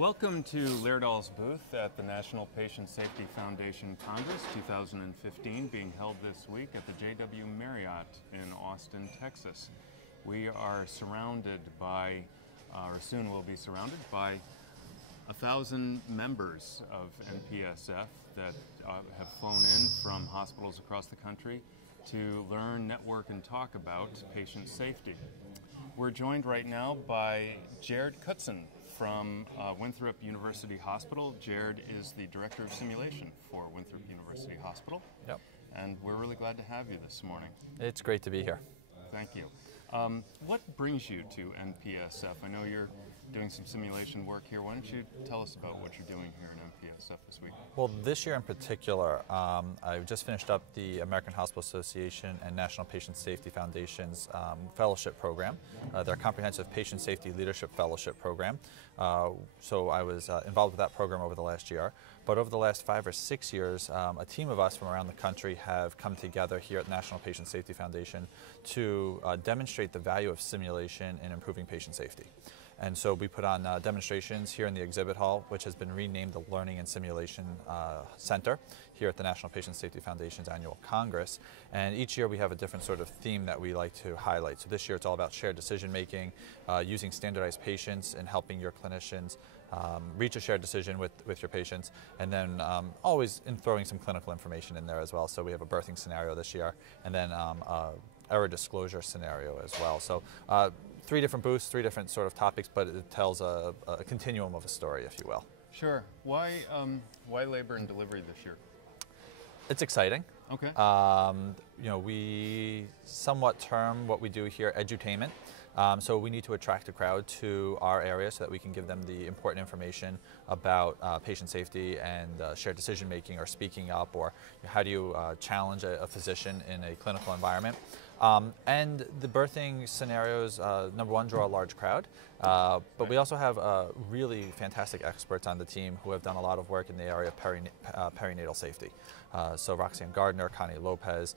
Welcome to Laerdal's booth at the National Patient Safety Foundation Congress 2015, being held this week at the JW Marriott in Austin, Texas. We are surrounded by, or soon will be surrounded by, 1,000 members of MPSF that have flown in from hospitals across the country to learn, network, and talk about patient safety. We're joined right now by Jared Kutzin from Winthrop University Hospital. Jared is the Director of Simulation for Winthrop University Hospital. Yep. And we're really glad to have you this morning. It's great to be here. Thank you. What brings you to MPSF? I know you're doing some simulation work here. Why don't you tell us about what you're doing here at MPSF this week? Well, this year in particular, I've just finished up the American Hospital Association and National Patient Safety Foundation's fellowship program, their Comprehensive Patient Safety Leadership Fellowship program. So I was involved with that program over the last year. But over the last 5 or 6 years, a team of us from around the country have come together here at the National Patient Safety Foundation to demonstrate the value of simulation in improving patient safety. And so we put on demonstrations here in the exhibit hall, which has been renamed the Learning and Simulation Center here at the National Patient Safety Foundation's annual Congress. And each year we have a different sort of theme that we like to highlight. So this year it's all about shared decision making, using standardized patients and helping your clinicians reach a shared decision with your patients, and then always throwing some clinical information in there as well. So we have a birthing scenario this year, and then error disclosure scenario as well. So 3 different booths, 3 different sort of topics, but it tells a continuum of a story, if you will. Sure. Why labor and delivery this year? It's exciting. Okay. You know, we somewhat term what we do here edutainment. So we need to attract a crowd to our area so that we can give them the important information about patient safety and shared decision making, or speaking up, or how do you challenge a physician in a clinical environment. And the birthing scenarios, number one, draw a large crowd, but we also have really fantastic experts on the team who have done a lot of work in the area of perinatal safety. So Roxanne Gardner, Connie Lopez,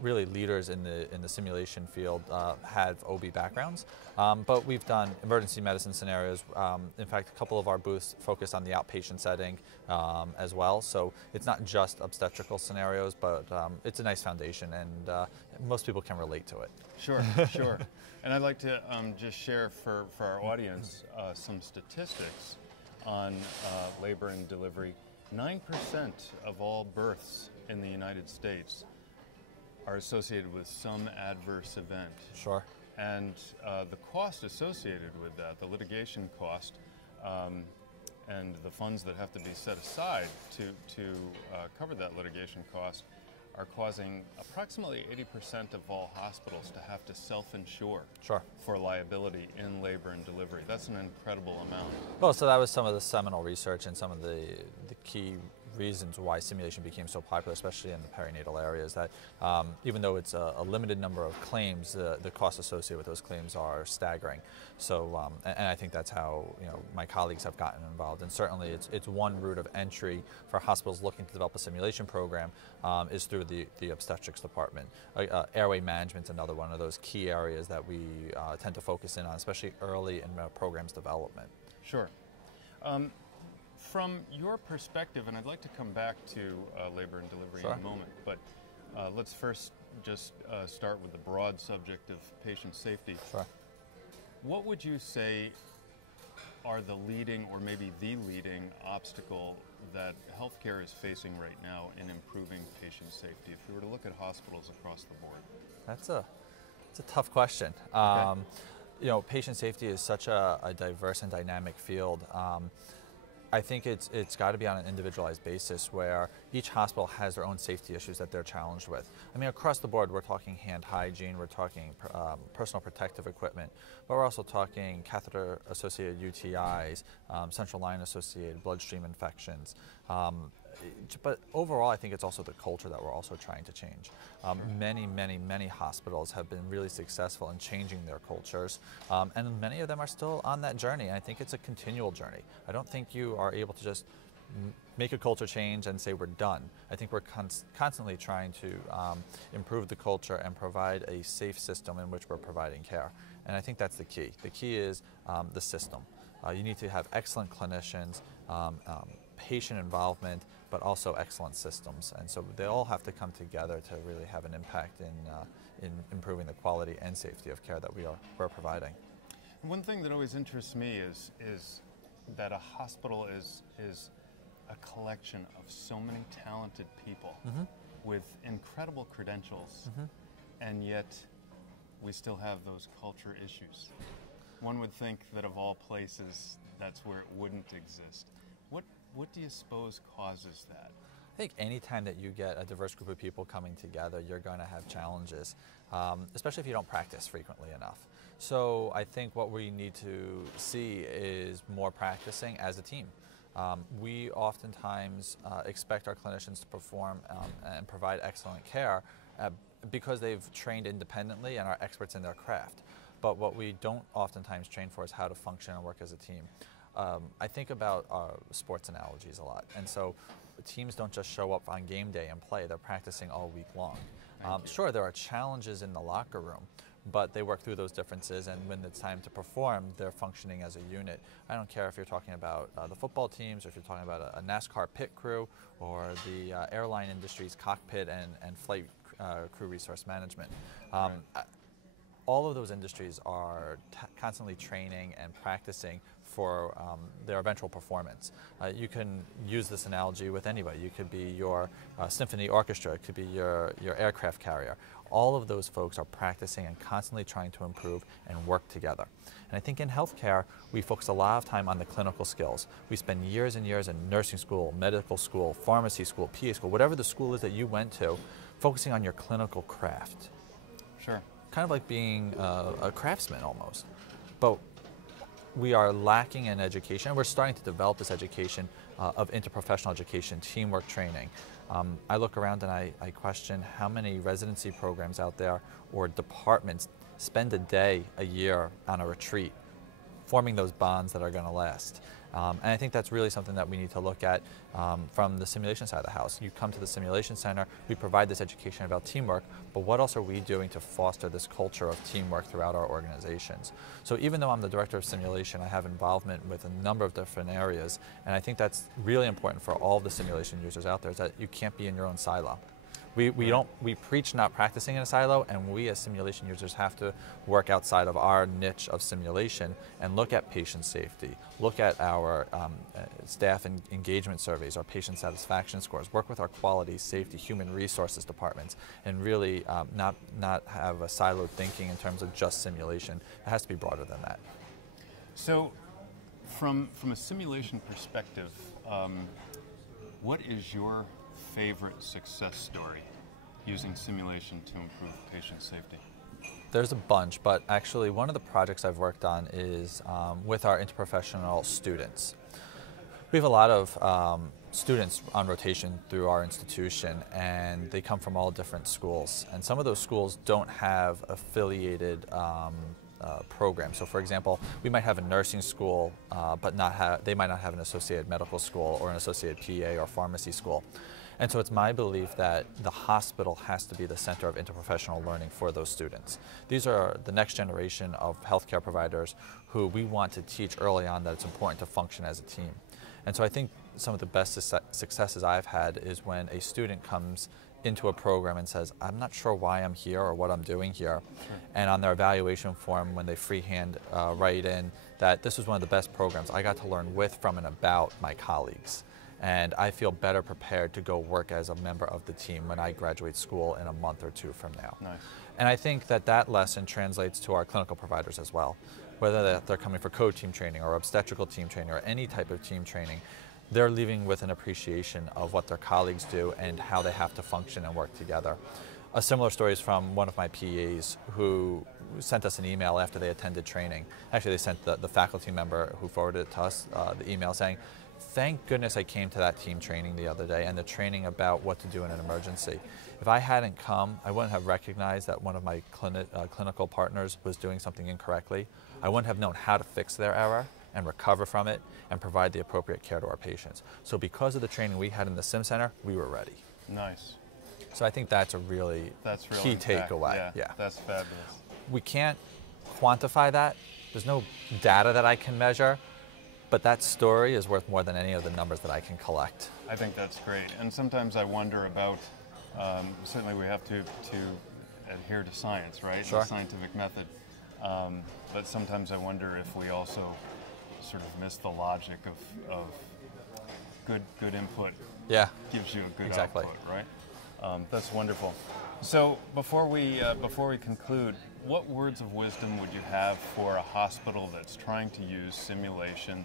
really leaders in the simulation field, have OB backgrounds, but we've done emergency medicine scenarios. In fact, a couple of our booths focus on the outpatient setting as well. So it's not just obstetrical scenarios, but it's a nice foundation, and most people can relate to it. Sure, sure. And I'd like to just share for our audience some statistics on labor and delivery. 9% of all births in the United States are associated with some adverse event. Sure. And the cost associated with that, the litigation cost, and the funds that have to be set aside to cover that litigation cost, are causing approximately 80% of all hospitals to have to self-insure for liability in labor and delivery. That's an incredible amount. Well, so that was some of the seminal research and some of the key reasons why simulation became so popular, especially in the perinatal areas, that even though it's a limited number of claims, the costs associated with those claims are staggering. So, and I think that's how my colleagues have gotten involved. And certainly it's one route of entry for hospitals looking to develop a simulation program is through the obstetrics department. Airway management's another one of those key areas that we tend to focus in on, especially early in programs development. Sure. From your perspective, and I'd like to come back to labor and delivery in a moment, but let's first just start with the broad subject of patient safety. Sure. What would you say are the leading, or maybe the leading, obstacle that healthcare is facing right now in improving patient safety, if we were to look at hospitals across the board? That's a tough question. Okay. Patient safety is such a diverse and dynamic field. I think it's got to be on an individualized basis, where each hospital has their own safety issues that they're challenged with. I mean, across the board, we're talking hand hygiene, we're talking personal protective equipment, but we're also talking catheter-associated UTIs, central line-associated bloodstream infections. But overall, I think it's also the culture that we're also trying to change. Many hospitals have been really successful in changing their cultures, and many of them are still on that journey. And I think it's a continual journey. I don't think you are able to just make a culture change and say we're done. I think we're constantly trying to improve the culture and provide a safe system in which we're providing care. And I think that's the key. The key is the system. You need to have excellent clinicians, patient involvement, but also excellent systems. And so they all have to come together to really have an impact in improving the quality and safety of care that we're providing. One thing that always interests me is that a hospital is a collection of so many talented people with incredible credentials, and yet we still have those culture issues. One would think that of all places, that's where it wouldn't exist. What do you suppose causes that? I think anytime that you get a diverse group of people coming together, you're going to have challenges, especially if you don't practice frequently enough. So I think what we need to see is more practicing as a team. We oftentimes expect our clinicians to perform and provide excellent care because they've trained independently and are experts in their craft. But what we don't oftentimes train for is how to function and work as a team. I think about sports analogies a lot, and so teams don't just show up on game day and play, they're practicing all week long. Sure, there are challenges in the locker room, but they work through those differences, and when it's time to perform, they're functioning as a unit. I don't care if you're talking about the football teams, or if you're talking about a NASCAR pit crew, or the airline industry's cockpit and flight crew resource management. All of those industries are constantly training and practicing for their eventual performance. You can use this analogy with anybody. You could be your symphony orchestra, it could be your aircraft carrier. All of those folks are practicing and constantly trying to improve and work together. And I think in healthcare, we focus a lot of time on the clinical skills. We spend years and years in nursing school, medical school, pharmacy school, PA school, whatever the school is that you went to, focusing on your clinical craft. Sure. Kind of like being a craftsman almost. But we are lacking in education. We're starting to develop this education of interprofessional education, teamwork training. I look around and I question how many residency programs out there or departments spend a day, a year on a retreat, forming those bonds that are going to last. And I think that's really something that we need to look at from the simulation side of the house. You come to the simulation center, we provide this education about teamwork, but what else are we doing to foster this culture of teamwork throughout our organizations? So even though I'm the director of simulation, I have involvement with a number of different areas, and I think that's really important for all of the simulation users out there, is that you can't be in your own silo. We preach not practicing in a silo, and we as simulation users have to work outside of our niche of simulation and look at patient safety, look at our staff and engagement surveys, our patient satisfaction scores, work with our quality, safety, human resources departments, and really not have a siloed thinking in terms of just simulation. It has to be broader than that. So from a simulation perspective, what is your favorite success story using simulation to improve patient safety? There's a bunch, but actually one of the projects I've worked on is with our interprofessional students. We have a lot of students on rotation through our institution, and they come from all different schools, and some of those schools don't have affiliated program. So for example, we might have a nursing school, but they might not have an associated medical school or an associated PA or pharmacy school. And so it's my belief that the hospital has to be the center of interprofessional learning for those students. These are the next generation of healthcare providers who we want to teach early on that it's important to function as a team. And so I think some of the best successes I've had is when a student comes into a program and says, I'm not sure why I'm here or what I'm doing here. Sure. And on their evaluation form, when they freehand write in that this was one of the best programs I got to learn with, from, and about my colleagues. And I feel better prepared to go work as a member of the team when I graduate school in a month or two from now. Nice. And I think that that lesson translates to our clinical providers as well. Whether they're coming for code team training or obstetrical team training or any type of team training, they're leaving with an appreciation of what their colleagues do and how they have to function and work together. A similar story is from one of my PAs who sent us an email after they attended training. Actually, they sent the faculty member who forwarded it to us the email saying, thank goodness I came to that team training the other day and the training about what to do in an emergency. If I hadn't come, I wouldn't have recognized that one of my clinical partners was doing something incorrectly. I wouldn't have known how to fix their error and recover from it and provide the appropriate care to our patients. So because of the training we had in the Sim Center, we were ready. Nice. So I think that's a really key takeaway. Yeah, that's fabulous. We can't quantify that. There's no data that I can measure, but that story is worth more than any of the numbers that I can collect. I think that's great. And sometimes I wonder about, certainly we have to adhere to science, right? Sure. The scientific method. But sometimes I wonder if we also sort of miss the logic of good input gives you a good output, right? That's wonderful. So before we conclude, what words of wisdom would you have for a hospital that's trying to use simulation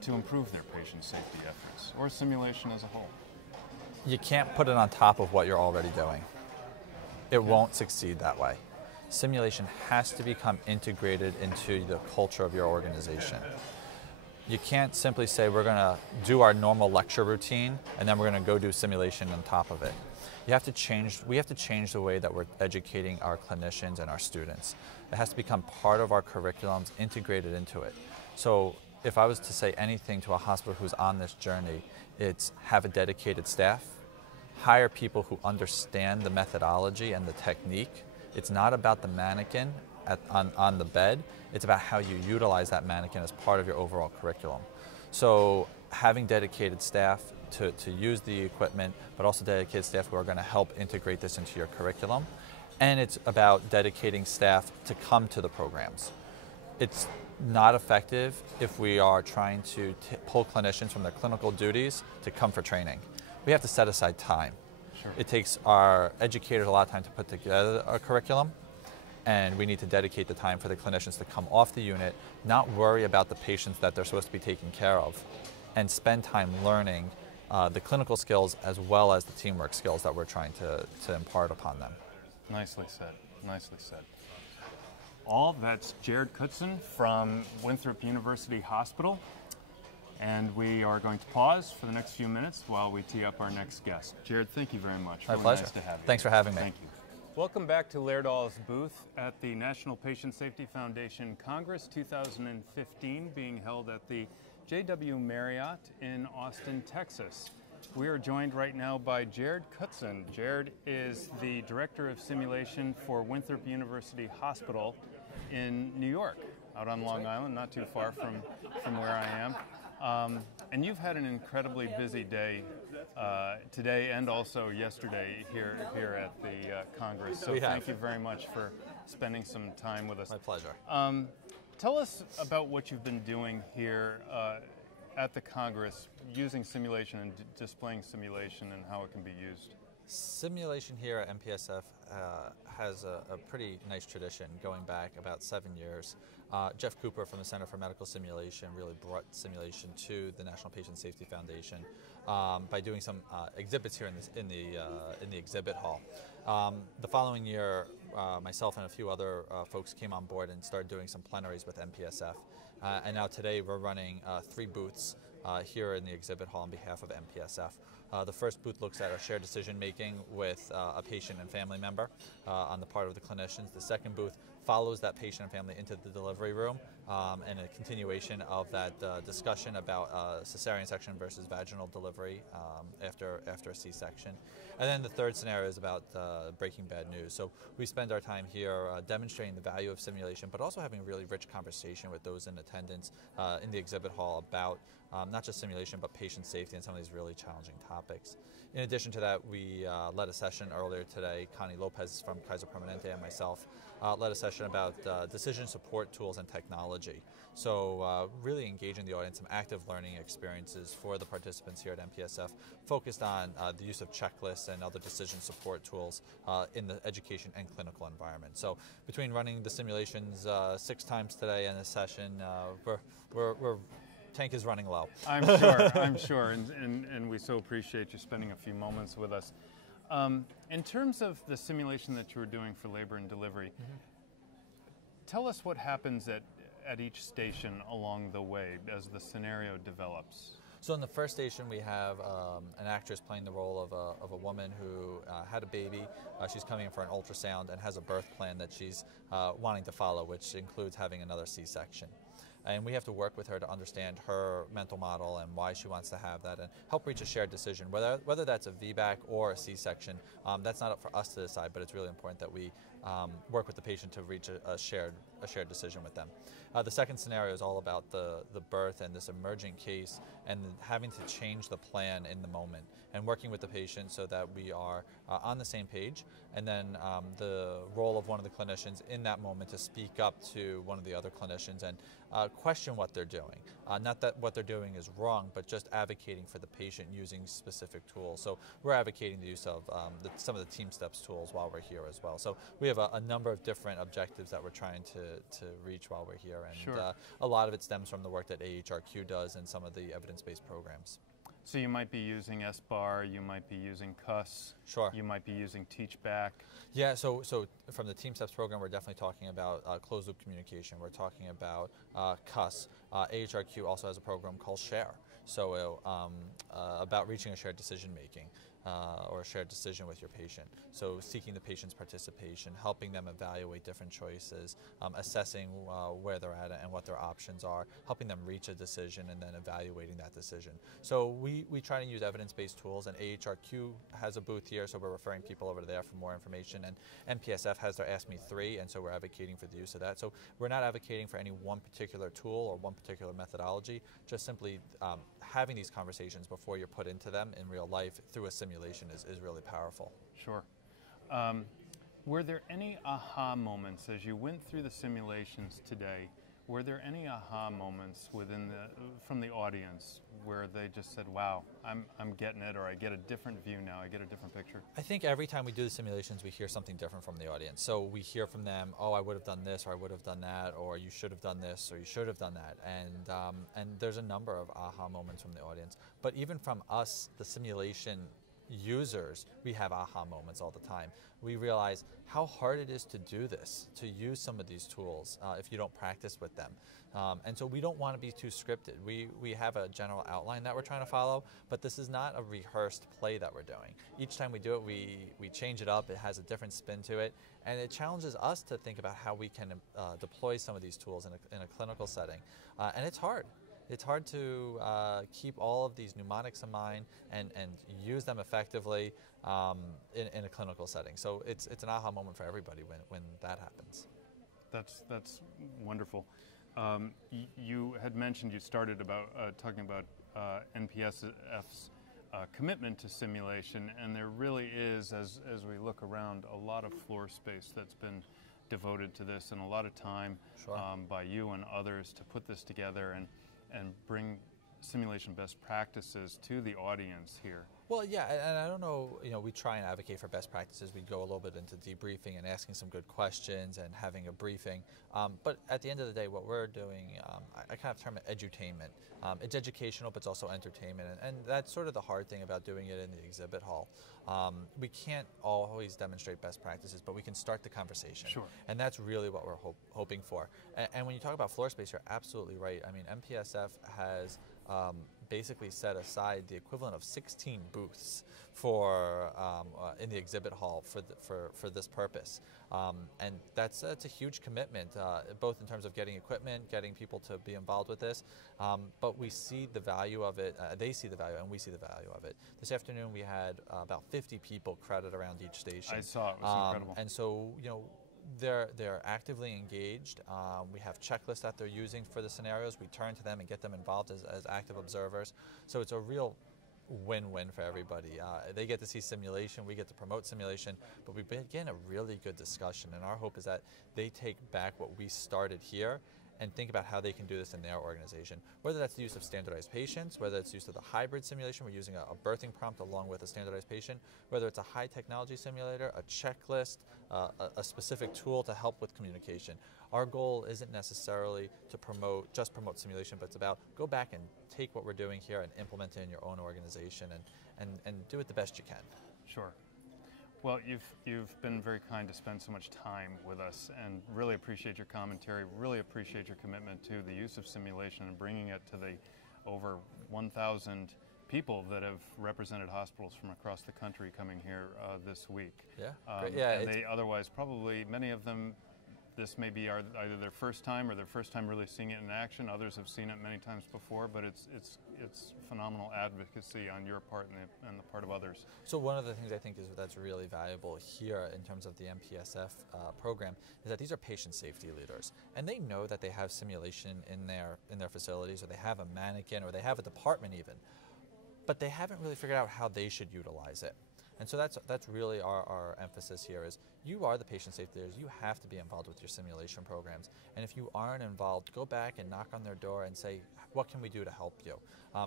to improve their patient safety efforts, or simulation as a whole? You can't put it on top of what you're already doing. It won't succeed that way. Simulation has to become integrated into the culture of your organization. You can't simply say we're going to do our normal lecture routine and then we're going to go do simulation on top of it. We have to change the way that we're educating our clinicians and our students. It has to become part of our curriculums, integrated into it. So if I was to say anything to a hospital who's on this journey, it's have a dedicated staff, hire people who understand the methodology and the technique. It's not about the mannequin on the bed, it's about how you utilize that mannequin as part of your overall curriculum. So having dedicated staff to use the equipment, but also dedicated staff who are going to help integrate this into your curriculum. And it's about dedicating staff to come to the programs. It's not effective if we are trying to pull clinicians from their clinical duties to come for training. We have to set aside time. Sure. It takes our educators a lot of time to put together a curriculum, and we need to dedicate the time for the clinicians to come off the unit, not worry about the patients that they're supposed to be taking care of, and spend time learning the clinical skills as well as the teamwork skills that we're trying to impart upon them. Nicely said, nicely said. All that's Jared Kutzin from Winthrop University Hospital. And we are going to pause for the next few minutes while we tee up our next guest. Jared, thank you very much. My really pleasure. Nice to have you. Thanks for having me. Thank you. Welcome back to Laerdal's booth at the National Patient Safety Foundation Congress 2015, being held at the JW Marriott in Austin, Texas. We are joined right now by Jared Kutzin. Jared is the Director of Simulation for Winthrop University Hospital in New York, out on Long Island, not too far from where I am. And you've had an incredibly busy day today and also yesterday here at the Congress. So thank you very much for spending some time with us. My pleasure. Tell us about what you've been doing here at the Congress, using simulation and displaying simulation and how it can be used. Simulation here at MPSF has a pretty nice tradition going back about 7 years. Jeff Cooper from the Center for Medical Simulation really brought simulation to the National Patient Safety Foundation by doing some exhibits here in the exhibit hall. The following year, myself and a few other folks came on board and started doing some plenaries with MPSF. And now today we're running 3 booths here in the exhibit hall on behalf of MPSF. The first booth looks at our shared decision making with a patient and family member on the part of the clinicians. The second booth follows that patient and family into the delivery room and a continuation of that discussion about cesarean section versus vaginal delivery after a C-section. And then the third scenario is about breaking bad news. So we spend our time here demonstrating the value of simulation, but also having a really rich conversation with those in attendance in the exhibit hall about not just simulation, but patient safety and some of these really challenging topics. In addition to that, we led a session earlier today. Connie Lopez from Kaiser Permanente and myself led a session about decision support tools and technology. So really engaging the audience, some active learning experiences for the participants here at MPSF, focused on the use of checklists and other decision support tools in the education and clinical environment. So between running the simulations 6 times today and a session, we're tank is running low. I'm sure, and we so appreciate you spending a few moments with us. In terms of the simulation that you were doing for labor and delivery, tell us what happens at each station along the way as the scenario develops. So in the first station, we have an actress playing the role of a woman who had a baby. She's coming in for an ultrasound and has a birth plan that she's wanting to follow, which includes having another C-section. And we have to work with her to understand her mental model and why she wants to have that and help reach a shared decision. Whether that's a VBAC or a C-section, that's not up for us to decide, but it's really important that we work with the patient to reach a shared decision with them. The second scenario is all about the birth and this emerging case and having to change the plan in the moment and working with the patient so that we are on the same page, and then the role of one of the clinicians in that moment to speak up to one of the other clinicians and question what they're doing. Not that what they're doing is wrong, but just advocating for the patient using specific tools. So we're advocating the use of some of the Team Steps tools while we're here as well. So we have a number of different objectives that we're trying to reach while we're here, and sure. A lot of it stems from the work that AHRQ does and some of the evidence-based programs. So you might be using SBAR, you might be using CUS, sure. You might be using TeachBack. Yeah, so from the Team Steps program, we're definitely talking about closed-loop communication. We're talking about CUS. AHRQ also has a program called SHARE, so about reaching a shared decision-making. Or a shared decision with your patient. So seeking the patient's participation, helping them evaluate different choices, assessing where they're at and what their options are, helping them reach a decision and then evaluating that decision. So we try to use evidence-based tools, and AHRQ has a booth here, so we're referring people over there for more information, and MPSF has their Ask Me 3, and so we're advocating for the use of that. So we're not advocating for any one particular tool or one particular methodology, just simply having these conversations before you're put into them in real life through a simulation is really powerful. Sure. Were there any aha moments as you went through the simulations today? Were there any aha moments from the audience where they just said, wow, I'm getting it, or I get a different view now, I get a different picture? I think every time we do the simulations, we hear something different from the audience. So we hear from them, oh, I would have done this, or I would have done that, or you should have done this, or you should have done that. And there's a number of aha moments from the audience. But even from us, the simulation users, we have aha moments all the time. We realize how hard it is to do this, to use some of these tools if you don't practice with them. And so we don't want to be too scripted. We have a general outline that we're trying to follow, but this is not a rehearsed play that we're doing. Each time we do it, we change it up. It has a different spin to it, and it challenges us to think about how we can deploy some of these tools in a clinical setting. And it's hard. It's hard to keep all of these mnemonics in mind and use them effectively in a clinical setting. So it's an aha moment for everybody when that happens. That's wonderful. You had mentioned you started about talking about MPSF's commitment to simulation, and there really is, as we look around, a lot of floor space that's been devoted to this, and a lot of time sure. By you and others to put this together and bring simulation best practices to the audience here. Well, yeah, and I don't know, we try and advocate for best practices. We go a little bit into debriefing and asking some good questions and having a briefing. But at the end of the day, what we're doing, I kind of term it edutainment. It's educational, but it's also entertainment. And that's sort of the hard thing about doing it in the exhibit hall. We can't always demonstrate best practices, but we can start the conversation. Sure. And that's really what we're hoping for. And when you talk about floor space, you're absolutely right. I mean, MPSF has basically set aside the equivalent of 16 booths for in the exhibit hall for this purpose, and that's a huge commitment, both in terms of getting equipment, getting people to be involved with this. But we see the value of it. They see the value, and we see the value of it. This afternoon, we had about 50 people crowded around each station. I saw it. It was incredible. And so, they're actively engaged. We have checklists that they're using for the scenarios. We turn to them and get them involved as active observers. So it's a real win-win for everybody. They get to see simulation, we get to promote simulation, but we begin a really good discussion, and our hope is that they take back what we started here and think about how they can do this in their organization. Whether that's the use of standardized patients, whether it's use of the hybrid simulation, we're using a birthing prompt along with a standardized patient, whether it's a high technology simulator, a checklist, a specific tool to help with communication. Our goal isn't necessarily to just promote simulation, but it's about go back and take what we're doing here and implement it in your own organization and do it the best you can. Sure. Well, you've been very kind to spend so much time with us, and really appreciate your commentary, really appreciate your commitment to the use of simulation and bringing it to the over 1,000 people that have represented hospitals from across the country coming here this week. Yeah, great. Yeah, and they otherwise probably, many of them this may be either their first time or their first time really seeing it in action. Others have seen it many times before, but it's phenomenal advocacy on your part and the part of others. So one of the things I think that's really valuable here in terms of the MPSF program is that these are patient safety leaders, and they know that they have simulation in their facilities, or they have a mannequin, or they have a department even, but they haven't really figured out how they should utilize it. And so that's really our emphasis here is you are the patient safety leaders. You have to be involved with your simulation programs. And if you aren't involved, go back and knock on their door and say, what can we do to help you?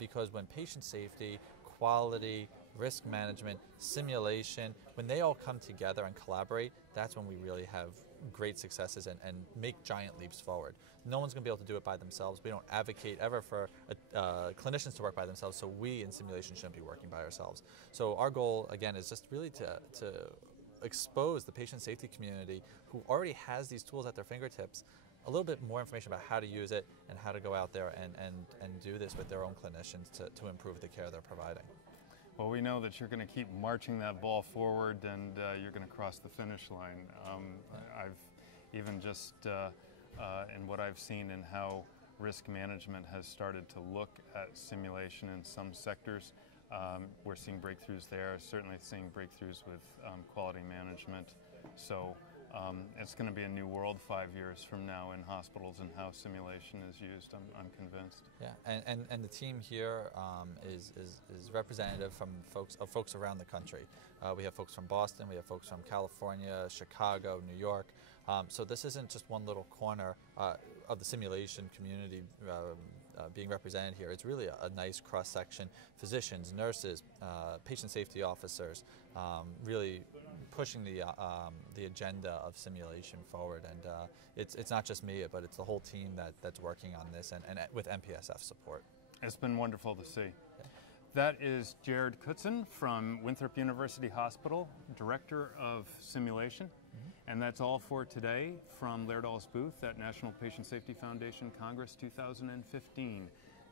Because when patient safety, quality, risk management, simulation, when they all come together and collaborate, that's when we really have great successes and make giant leaps forward. No one's going to be able to do it by themselves. We don't advocate ever for clinicians to work by themselves, so we in simulation shouldn't be working by ourselves. So our goal, again, is just really to expose the patient safety community who already has these tools at their fingertips, a little bit more information about how to use it and how to go out there and do this with their own clinicians to improve the care they're providing. Well, we know that you're going to keep marching that ball forward, and you're going to cross the finish line. I've even just in what I've seen in how risk management has started to look at simulation in some sectors, we're seeing breakthroughs there, certainly seeing breakthroughs with quality management. So it's going to be a new world 5 years from now in hospitals and how simulation is used, I'm convinced. Yeah, and the team here is representative from folks around the country. We have folks from Boston, we have folks from California, Chicago, New York. So this isn't just one little corner of the simulation community being represented here. It's really a nice cross-section. Physicians, nurses, patient safety officers, really pushing the agenda of simulation forward. And it's not just me, but it's the whole team that's working on this, and with MPSF support. It's been wonderful to see. That is Jared Kutzin from Winthrop University Hospital, Director of Simulation. And that's all for today from Laerdal's booth at National Patient Safety Foundation Congress 2015.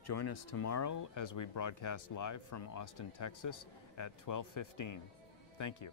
Join us tomorrow as we broadcast live from Austin, Texas at 12:15. Thank you.